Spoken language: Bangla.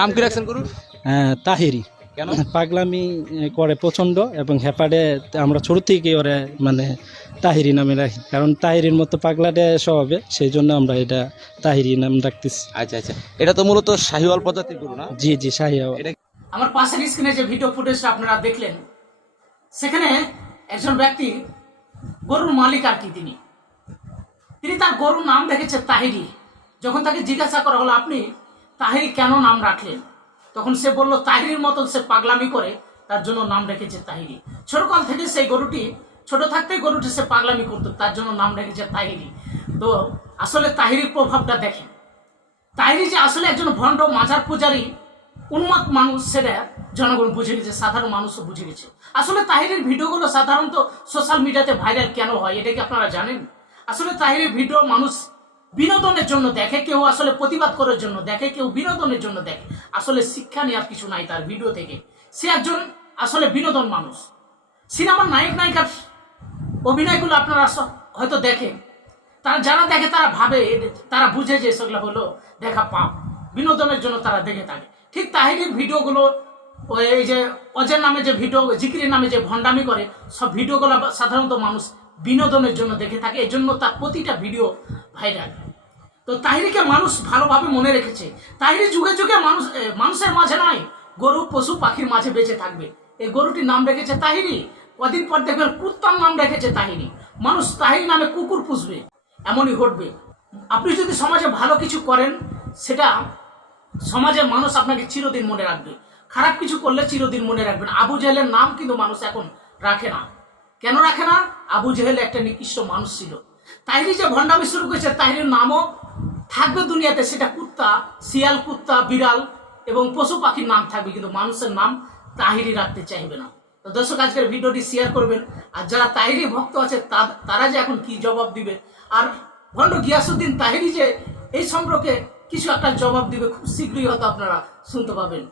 নাম কি রাখছেন গুরু? হ্যাঁ, তাহিরি। কেন? পাগলামি করে প্রচণ্ড এবং হেপাডে আমরা ছোট থেকে ওরে মানে তাহিরি নামে রাখি। কারণ তাহিরির মতো পাগলাটে স্বভাবে সেই জন্য আমরা এটা তাহিরি নাম রাখতেছি আচ্ছা আচ্ছা। এটা তো মূলত শাহিওয়াল প্রজাতির গরু না? জি জি এটা আমার পাশের স্ক্রিনে যে ভিডিও ফুটেজটা আপনারা দেখলেন সেখানে একজন ব্যক্তি গরুর মালিক আর কি তিনি। তিনি তার গরুর নাম রেখেছে তাহিরি। যখন তাকে জিজ্ঞাসা করা হলো আপনি তাহিরি কেন নাম রাখলেন? তখন সে বলল, তাহিরির মতন সে পাগলামি করে, তার জন্য নাম রেখেছে তাহিরি। ছোটকাল থেকে সেই গরুটি, ছোট থাকতেই গরুটি সে পাগলামি করতো, তার জন্য নাম রেখেছে তাহিরি। তো আসলে তাহিরির প্রভাবটা দেখেন। তাইরি যে আসলে একজন ভণ্ড মাজার পূজারী উন্মাদ মানুষ, সেটা জনগণ বুঝে গেছে, সাধারণ মানুষও বুঝে গেছে। আসলে তাহিরের ভিডিওগুলো সাধারণত সোশ্যাল মিডিয়াতে ভাইরাল কেন হয়, এটা কি আপনারা জানেন? আসলে তাহিরের ভিডিও মানুষ বিনোদনের জন্য দেখে, কেউ আসলে প্রতিবাদ করার জন্য দেখে, কেউ বিনোদনের জন্য দেখে। আসলে শিক্ষা নেওয়ার কিছু নাই তার ভিডিও থেকে। সে একজন আসলে বিনোদন মানুষ। সিনেমার নায়ক, নায়িকার অভিনয়গুলো আপনারা হয়তো দেখেন তারা যারা দেখে, তারা ভাবে, তারা বুঝে যে সেগুলো হলো দেখা পাপ। বিনোদনের জন্য তারা দেখে থাকে। ঠিক তাহিরির ভিডিওগুলো এই যে অজের নামে যে ভিডিও, জিকিরের নামে যে ভণ্ডামি করে, সব ভিডিওগুলো সাধারণত মানুষ বিনোদনের জন্য দেখে থাকে। এই জন্য তার প্রতিটা ভিডিও ভাইরাল। তো তাহিরিকে মানুষ ভালোভাবে মনে রেখেছে। তাহিরি যুগে যুগে মানুষ মানুষের মাঝে নয়, গরু, পশু, পাখির মাঝে বেঁচে থাকবে। এই গরুটির নাম রেখেছে তাহিরি, কদিন পর দেখবেন কুত্তার নাম রেখেছে তাহিরি। মানুষ তাহিরি নামে কুকুর পুষবে, এমনই ঘটবে। আপনি যদি সমাজে ভালো কিছু করেন, সেটা সমাজের মানুষ আপনাকে চিরদিন মনে রাখবে। খারাপ কিছু করলে চিরদিন মনে রাখবেন। আবু জেহেলের নাম কিন্তু মানুষ এখন রাখে না। কেন রাখে না? আবু জেহেল একটা নিকৃষ্ট মানুষ ছিল। তাহিরি যে ভণ্ডামি শুরু করেছে তাহিরির নামও থাকবে দুনিয়াতে। সেটা কুত্তা, শিয়াল, কুত্তা, বিড়াল এবং পশু পাখির নাম থাকবে, কিন্তু মানুষের নাম তাহিরি রাখতে চাইবে না। তো দর্শক, আজকের ভিডিওটি শেয়ার করবেন। আর যারা তাহিরি ভক্ত আছে তারা যে এখন কি জবাব দিবে? আর ভণ্ড গিয়াসুদ্দিন তাহিরি যে এই সম্পর্কে কিছু একটা জবাব দিবে, খুব শীঘ্রই হয়তো আপনারা শুনতে পাবেন।